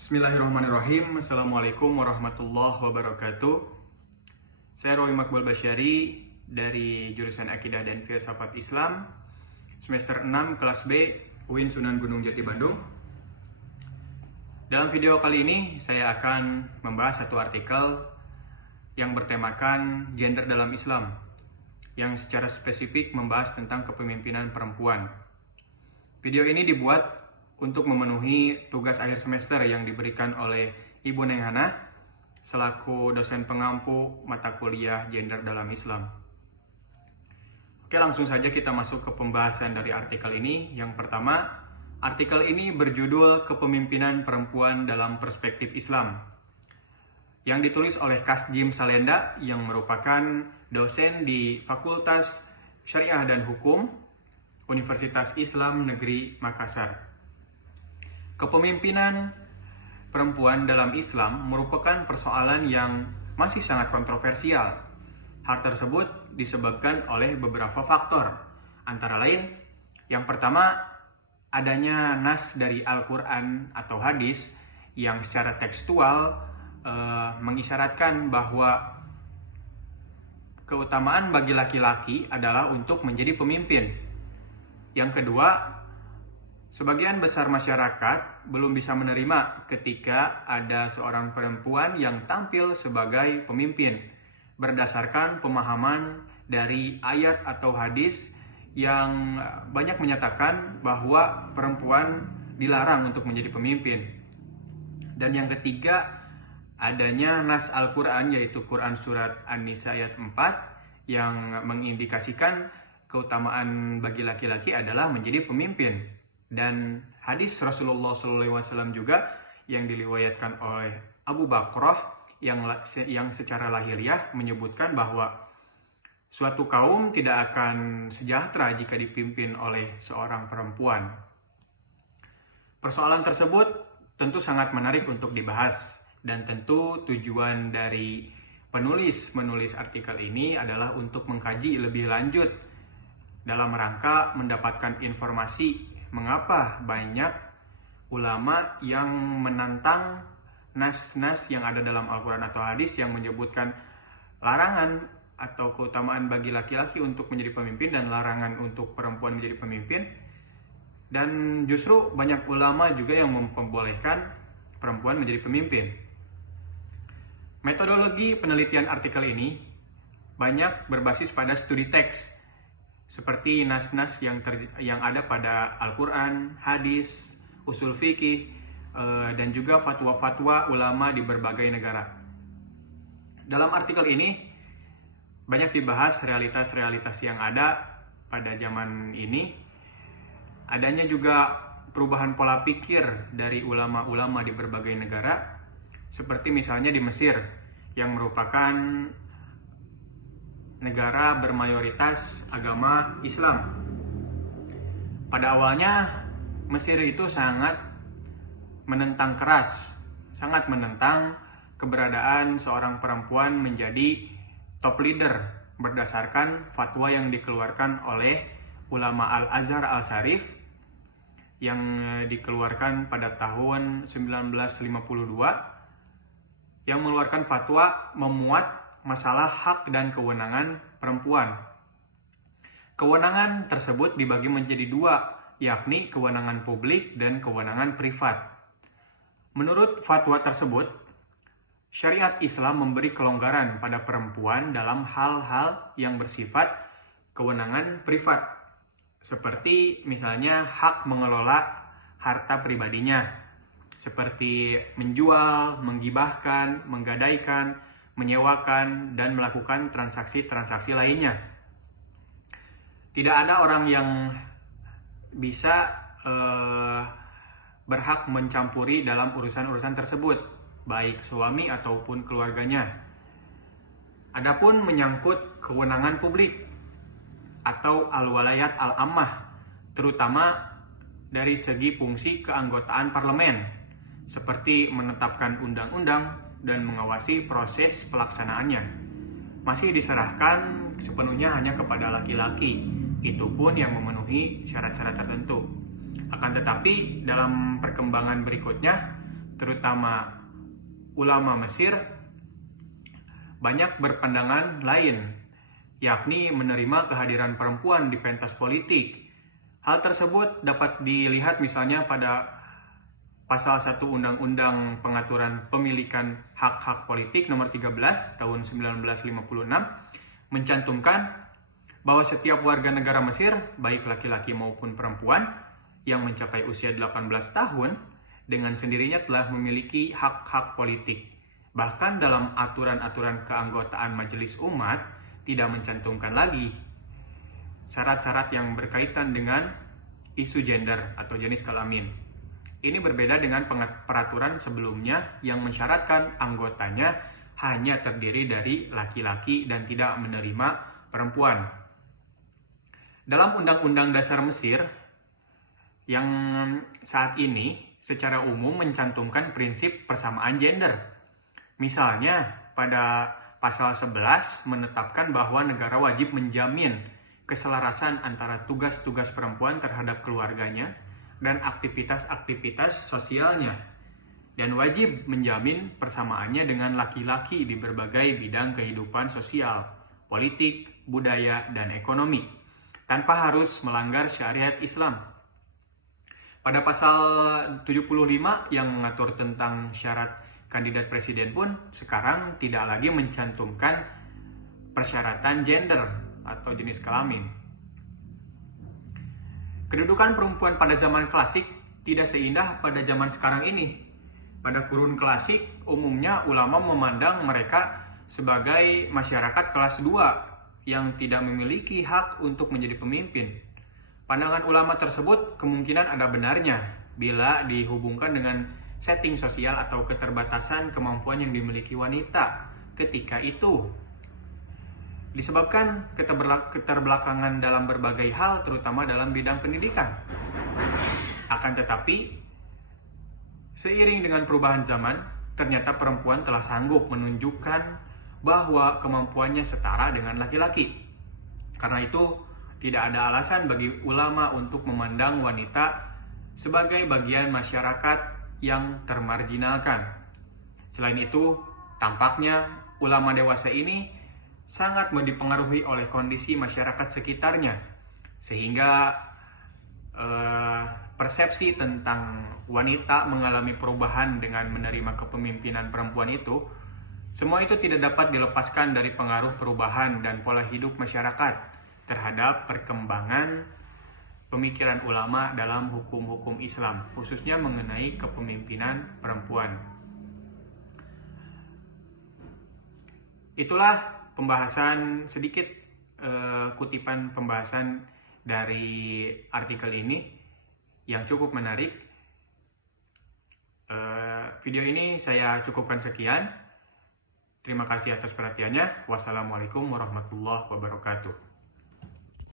Bismillahirrahmanirrahim. Assalamualaikum warahmatullahi wabarakatuh. Saya Roy Makbul Basyari dari jurusan Akidah dan Filsafat Islam, semester 6 kelas B, UIN Sunan Gunung Jati Bandung. Dalam video kali ini saya akan membahas satu artikel yang bertemakan gender dalam Islam, yang secara spesifik membahas tentang kepemimpinan perempuan. Video ini dibuat untuk memenuhi tugas akhir semester yang diberikan oleh Ibu Neng Hana selaku dosen pengampu mata kuliah gender dalam Islam. Oke, langsung saja kita masuk ke pembahasan dari artikel ini. Yang pertama, artikel ini berjudul Kepemimpinan Perempuan dalam Perspektif Islam, yang ditulis oleh Kasjim Salenda yang merupakan dosen di Fakultas Syariah dan Hukum Universitas Islam Negeri Makassar. Kepemimpinan perempuan dalam Islam merupakan persoalan yang masih sangat kontroversial. Hal tersebut disebabkan oleh beberapa faktor. Antara lain, yang pertama, adanya nas dari Al-Quran atau hadis yang secara tekstual mengisyaratkan bahwa keutamaan bagi laki-laki adalah untuk menjadi pemimpin. Yang kedua, sebagian besar masyarakat belum bisa menerima ketika ada seorang perempuan yang tampil sebagai pemimpin berdasarkan pemahaman dari ayat atau hadis yang banyak menyatakan bahwa perempuan dilarang untuk menjadi pemimpin. Dan yang ketiga, adanya nas Al-Quran, yaitu Quran Surat An-Nisa ayat 4 yang mengindikasikan keutamaan bagi laki-laki adalah menjadi pemimpin. Dan hadis Rasulullah SAW juga yang diriwayatkan oleh Abu Bakrah yang secara lahiriah menyebutkan bahwa suatu kaum tidak akan sejahtera jika dipimpin oleh seorang perempuan. Persoalan tersebut tentu sangat menarik untuk dibahas, dan tentu tujuan dari penulis artikel ini adalah untuk mengkaji lebih lanjut dalam rangka mendapatkan informasi mengapa banyak ulama yang menantang nas-nas yang ada dalam Al-Quran atau hadis yang menyebutkan larangan atau keutamaan bagi laki-laki untuk menjadi pemimpin dan larangan untuk perempuan menjadi pemimpin. Dan justru banyak ulama juga yang memperbolehkan perempuan menjadi pemimpin. Metodologi penelitian artikel ini banyak berbasis pada studi teks, seperti nas-nas yang ada pada Al-Quran, hadis, usul fikih, dan juga fatwa-fatwa ulama di berbagai negara. Dalam artikel ini banyak dibahas realitas-realitas yang ada pada zaman ini. Adanya juga perubahan pola pikir dari ulama-ulama di berbagai negara, seperti misalnya di Mesir yang merupakan negara bermayoritas agama Islam. Pada awalnya Mesir itu sangat menentang keras, sangat menentang keberadaan seorang perempuan menjadi top leader berdasarkan fatwa yang dikeluarkan oleh ulama Al-Azhar Al-Sharif yang dikeluarkan pada tahun 1952 yang mengeluarkan fatwa memuat masalah hak dan kewenangan perempuan. Kewenangan tersebut dibagi menjadi dua, yakni kewenangan publik dan kewenangan privat. Menurut fatwa tersebut, syariat Islam memberi kelonggaran pada perempuan dalam hal-hal yang bersifat kewenangan privat, seperti misalnya hak mengelola harta pribadinya, seperti menjual, menggibahkan, menggadaikan, menyewakan, dan melakukan transaksi-transaksi lainnya. Tidak ada orang yang bisa berhak mencampuri dalam urusan-urusan tersebut, baik suami ataupun keluarganya. Adapun menyangkut kewenangan publik atau al-walayat al-ammah, terutama dari segi fungsi keanggotaan parlemen, seperti menetapkan undang-undang dan mengawasi proses pelaksanaannya, masih diserahkan sepenuhnya hanya kepada laki-laki, itu pun yang memenuhi syarat-syarat tertentu. Akan tetapi dalam perkembangan berikutnya, terutama ulama Mesir, banyak berpandangan lain, yakni menerima kehadiran perempuan di pentas politik. Hal tersebut dapat dilihat misalnya pada Pasal 1 Undang-Undang Pengaturan Pemilikan Hak-Hak Politik Nomor 13 Tahun 1956 mencantumkan bahwa setiap warga negara Mesir, baik laki-laki maupun perempuan, yang mencapai usia 18 tahun, dengan sendirinya telah memiliki hak-hak politik. Bahkan dalam aturan-aturan keanggotaan Majelis Umat, tidak mencantumkan lagi syarat-syarat yang berkaitan dengan isu gender atau jenis kelamin. Ini berbeda dengan peraturan sebelumnya yang mensyaratkan anggotanya hanya terdiri dari laki-laki dan tidak menerima perempuan. Dalam Undang-Undang Dasar Mesir yang saat ini secara umum mencantumkan prinsip persamaan gender. Misalnya pada pasal 11 menetapkan bahwa negara wajib menjamin keselarasan antara tugas-tugas perempuan terhadap keluarganya dan aktivitas-aktivitas sosialnya, dan wajib menjamin persamaannya dengan laki-laki di berbagai bidang kehidupan sosial, politik, budaya, dan ekonomi, tanpa harus melanggar syariat Islam. Pada pasal 75 yang mengatur tentang syarat kandidat presiden pun sekarang tidak lagi mencantumkan persyaratan gender atau jenis kelamin. Kedudukan perempuan pada zaman klasik tidak seindah pada zaman sekarang ini. Pada kurun klasik, umumnya ulama memandang mereka sebagai masyarakat kelas 2 yang tidak memiliki hak untuk menjadi pemimpin. Pandangan ulama tersebut kemungkinan ada benarnya bila dihubungkan dengan setting sosial atau keterbatasan kemampuan yang dimiliki wanita ketika itu. Disebabkan keterbelakangan dalam berbagai hal, terutama dalam bidang pendidikan. Akan tetapi, seiring dengan perubahan zaman, ternyata perempuan telah sanggup menunjukkan bahwa kemampuannya setara dengan laki-laki. Karena itu, tidak ada alasan bagi ulama untuk memandang wanita sebagai bagian masyarakat yang termarginalkan. Selain itu, tampaknya ulama dewasa ini sangat dipengaruhi oleh kondisi masyarakat sekitarnya, sehingga persepsi tentang wanita mengalami perubahan dengan menerima kepemimpinan perempuan itu, semua itu tidak dapat dilepaskan dari pengaruh perubahan dan pola hidup masyarakat terhadap perkembangan pemikiran ulama dalam hukum-hukum Islam, khususnya mengenai kepemimpinan perempuan. Itulah pembahasan sedikit kutipan pembahasan dari artikel ini yang cukup menarik. Video ini saya cukupkan sekian. Terima kasih atas perhatiannya. Wassalamualaikum warahmatullahi wabarakatuh.